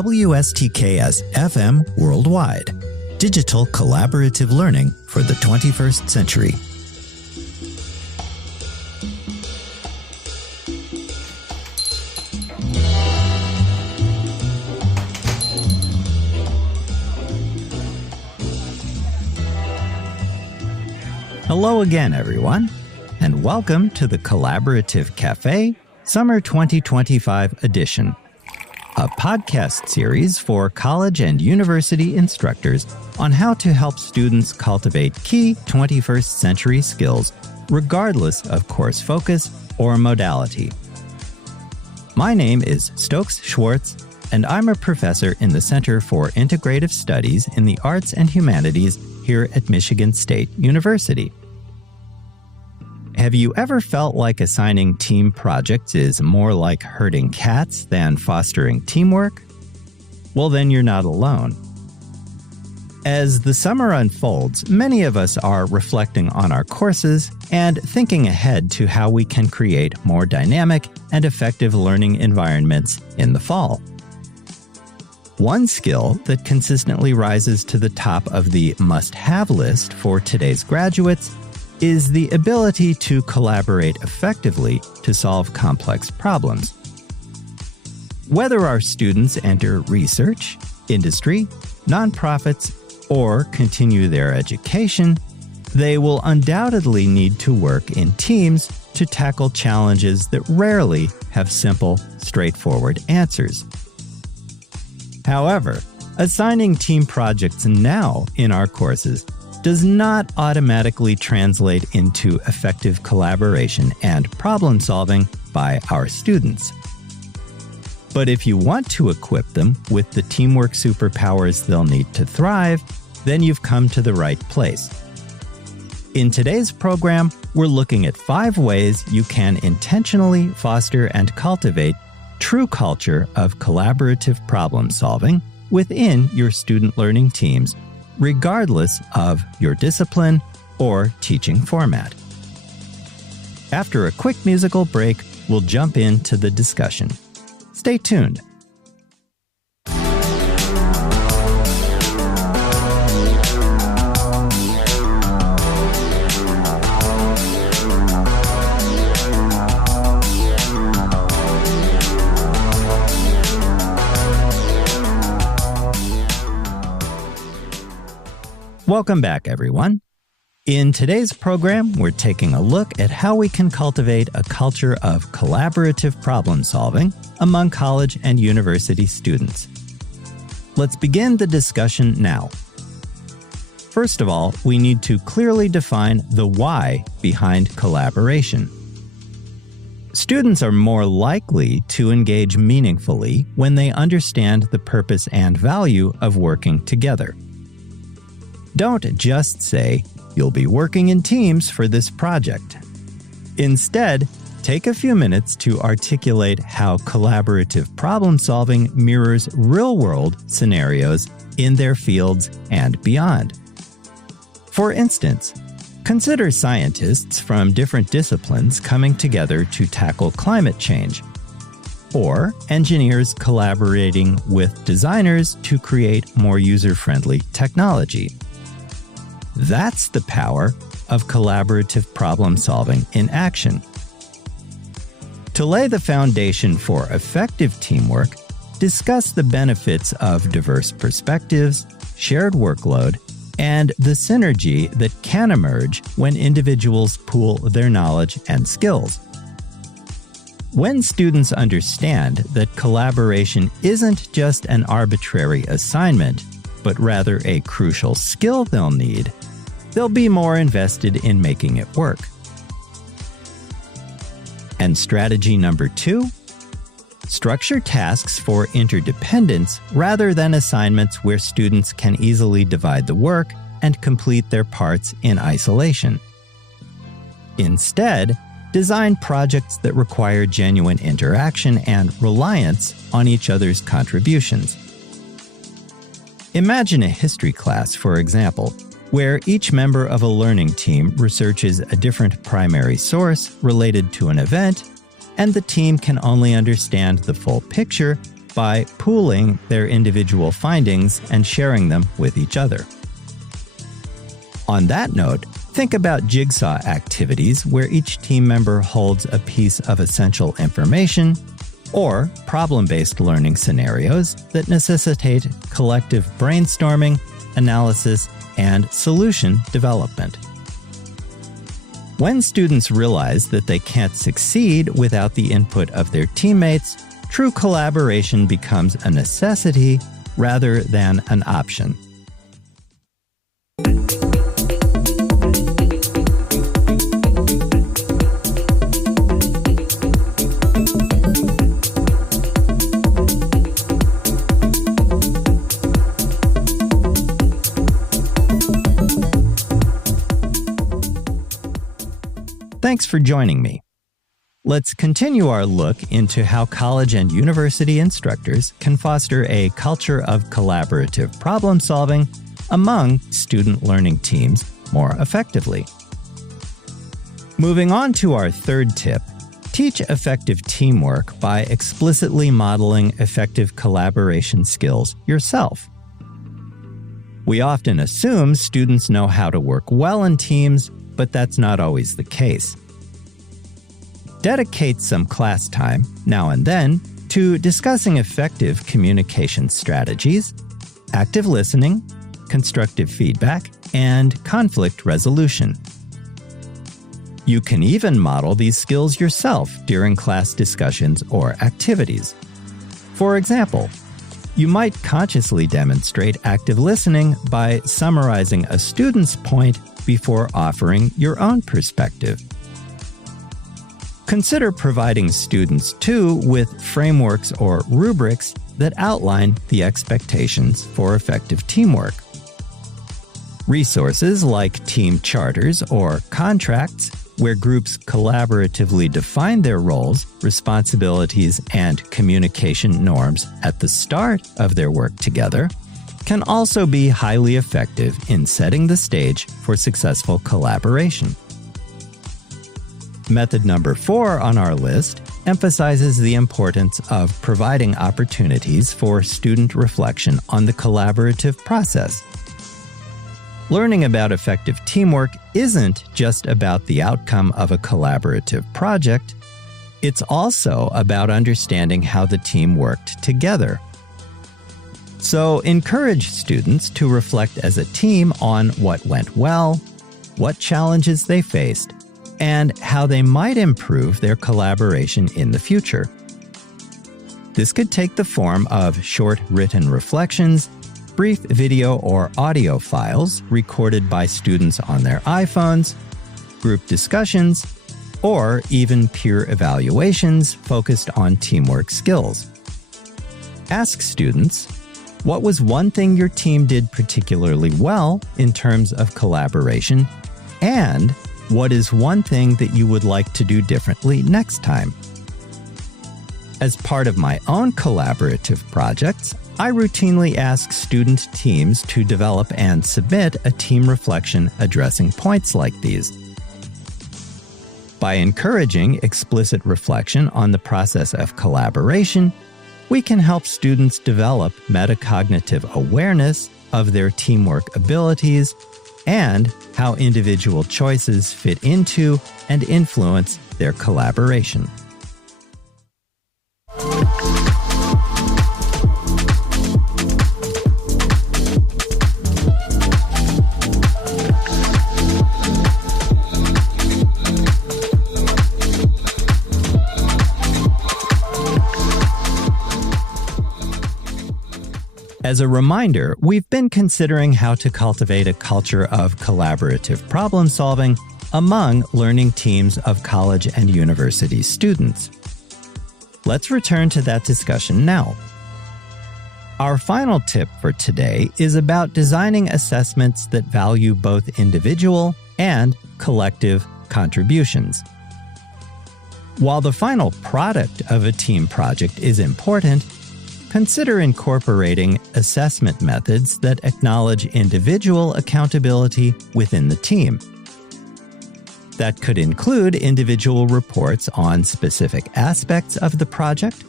WSTKS-FM Worldwide. Digital collaborative learning for the 21st century. Hello again, everyone, and welcome to the Collaborative Café Summer 2025 edition, a podcast series for college and university instructors on how to help students cultivate key 21st century skills, regardless of course focus or modality. My name is Stokes Schwartz, and I'm a professor in the Center for Integrative Studies in the Arts and Humanities here at Michigan State University. Have you ever felt like assigning team projects is more like herding cats than fostering teamwork? Well, then you're not alone. As the summer unfolds, many of us are reflecting on our courses and thinking ahead to how we can create more dynamic and effective learning environments in the fall. One skill that consistently rises to the top of the must-have list for today's graduates is the ability to collaborate effectively to solve complex problems. Whether our students enter research, industry, nonprofits, or continue their education, they will undoubtedly need to work in teams to tackle challenges that rarely have simple, straightforward answers. However, assigning team projects now in our courses does not automatically translate into effective collaboration and problem solving by our students. But if you want to equip them with the teamwork superpowers they'll need to thrive, then you've come to the right place. In today's program, we're looking at 5 ways you can intentionally foster and cultivate true culture of collaborative problem solving within your student learning teams, regardless of your discipline or teaching format. After a quick musical break, we'll jump into the discussion. Stay tuned. Welcome back, everyone. In today's program, we're taking a look at how we can cultivate a culture of collaborative problem solving among college and university students. Let's begin the discussion now. First of all, we need to clearly define the why behind collaboration. Students are more likely to engage meaningfully when they understand the purpose and value of working together. Don't just say, "You'll be working in teams for this project." Instead, take a few minutes to articulate how collaborative problem-solving mirrors real-world scenarios in their fields and beyond. For instance, consider scientists from different disciplines coming together to tackle climate change, or engineers collaborating with designers to create more user-friendly technology. That's the power of collaborative problem solving in action. To lay the foundation for effective teamwork, discuss the benefits of diverse perspectives, shared workload, and the synergy that can emerge when individuals pool their knowledge and skills. When students understand that collaboration isn't just an arbitrary assignment, but rather a crucial skill they'll need, they'll be more invested in making it work. And strategy number 2, structure tasks for interdependence rather than assignments where students can easily divide the work and complete their parts in isolation. Instead, design projects that require genuine interaction and reliance on each other's contributions. Imagine a history class, for example, where each member of a learning team researches a different primary source related to an event, and the team can only understand the full picture by pooling their individual findings and sharing them with each other. On that note, think about jigsaw activities where each team member holds a piece of essential information, or problem-based learning scenarios that necessitate collective brainstorming, analysis, and solution development. When students realize that they can't succeed without the input of their teammates, true collaboration becomes a necessity rather than an option. Thanks for joining me. Let's continue our look into how college and university instructors can foster a culture of collaborative problem solving among student learning teams more effectively. Moving on to our third tip, teach effective teamwork by explicitly modeling effective collaboration skills yourself. We often assume students know how to work well in teams, but that's not always the case. Dedicate some class time, now and then, to discussing effective communication strategies, active listening, constructive feedback, and conflict resolution. You can even model these skills yourself during class discussions or activities. For example, you might consciously demonstrate active listening by summarizing a student's point before offering your own perspective. Consider providing students, too, with frameworks or rubrics that outline the expectations for effective teamwork. Resources like team charters or contracts, where groups collaboratively define their roles, responsibilities, and communication norms at the start of their work together, can also be highly effective in setting the stage for successful collaboration. Method number 4 on our list emphasizes the importance of providing opportunities for student reflection on the collaborative process. Learning about effective teamwork isn't just about the outcome of a collaborative project, it's also about understanding how the team worked together. So encourage students to reflect as a team on what went well, what challenges they faced, and how they might improve their collaboration in the future. This could take the form of short written reflections, brief video or audio files recorded by students on their iPhones, group discussions, or even peer evaluations focused on teamwork skills. Ask students, what was one thing your team did particularly well in terms of collaboration, and what is one thing that you would like to do differently next time? As part of my own collaborative projects, I routinely ask student teams to develop and submit a team reflection addressing points like these. By encouraging explicit reflection on the process of collaboration, we can help students develop metacognitive awareness of their teamwork abilities and how individual choices fit into and influence their collaboration. As a reminder, we've been considering how to cultivate a culture of collaborative problem solving among learning teams of college and university students. Let's return to that discussion now. Our final tip for today is about designing assessments that value both individual and collective contributions. While the final product of a team project is important, consider incorporating assessment methods that acknowledge individual accountability within the team. That could include individual reports on specific aspects of the project,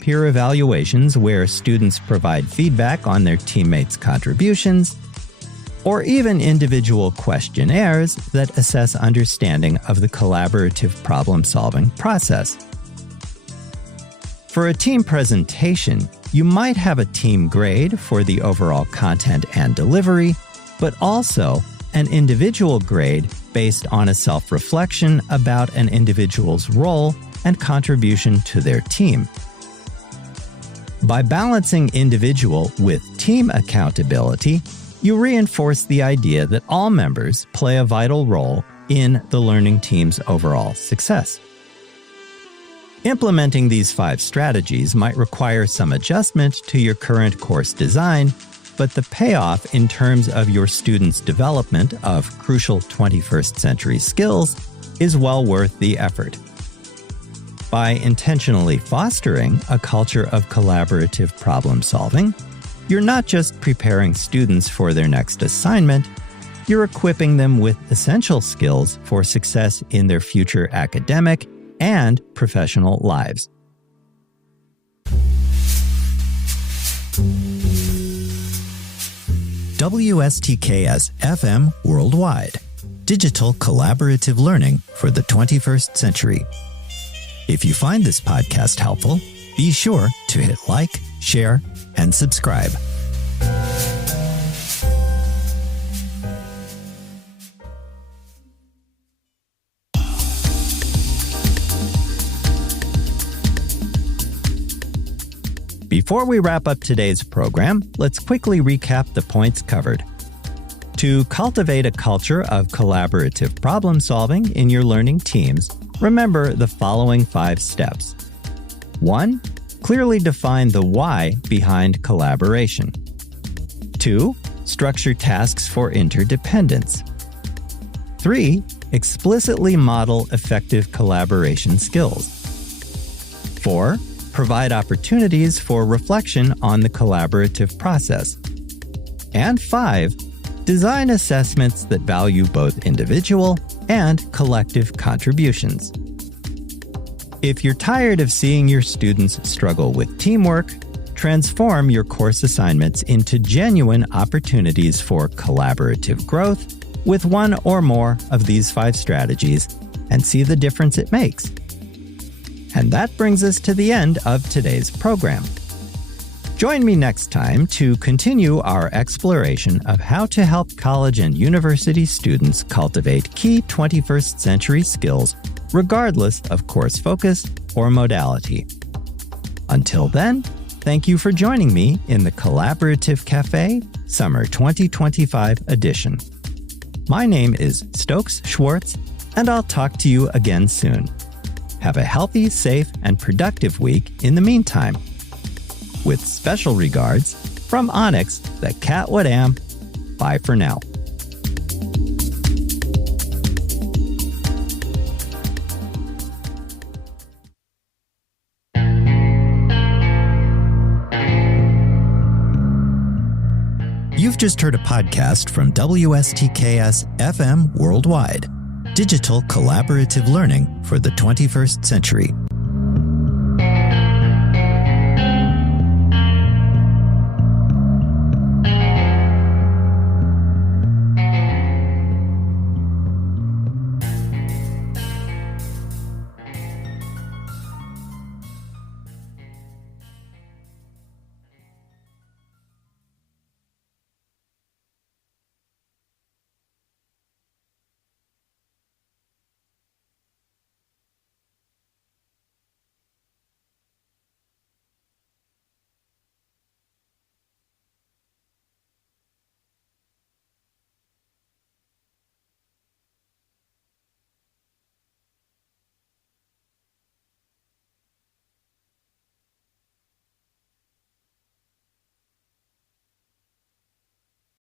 peer evaluations where students provide feedback on their teammates' contributions, or even individual questionnaires that assess understanding of the collaborative problem-solving process. For a team presentation, you might have a team grade for the overall content and delivery, but also an individual grade based on a self-reflection about an individual's role and contribution to their team. By balancing individual with team accountability, you reinforce the idea that all members play a vital role in the learning team's overall success. Implementing these 5 strategies might require some adjustment to your current course design, but the payoff in terms of your students' development of crucial 21st century skills is well worth the effort. By intentionally fostering a culture of collaborative problem solving, you're not just preparing students for their next assignment, you're equipping them with essential skills for success in their future academic and professional lives. WSTKS-FM Worldwide. Digital collaborative learning for the 21st century. If you find this podcast helpful, be sure to hit like, share, and subscribe. Before we wrap up today's program, let's quickly recap the points covered. To cultivate a culture of collaborative problem solving in your learning teams, remember the following 5 steps. 1. Clearly define the why behind collaboration. 2. Structure tasks for interdependence. 3. Explicitly model effective collaboration skills. 4. Provide opportunities for reflection on the collaborative process. And 5. Design assessments that value both individual and collective contributions. If you're tired of seeing your students struggle with teamwork, transform your course assignments into genuine opportunities for collaborative growth with one or more of these 5 strategies and see the difference it makes. And that brings us to the end of today's program. Join me next time to continue our exploration of how to help college and university students cultivate key 21st century skills regardless of course focus or modality. Until then, thank you for joining me in the Collaborative Café Summer 2025 edition. My name is Stokes Schwartz, and I'll talk to you again soon. Have a healthy, safe, and productive week in the meantime. With special regards, from Onyx, the cat what am. Bye for now. You've just heard a podcast from WSTKS-FM Worldwide. Digital collaborative learning for the 21st century.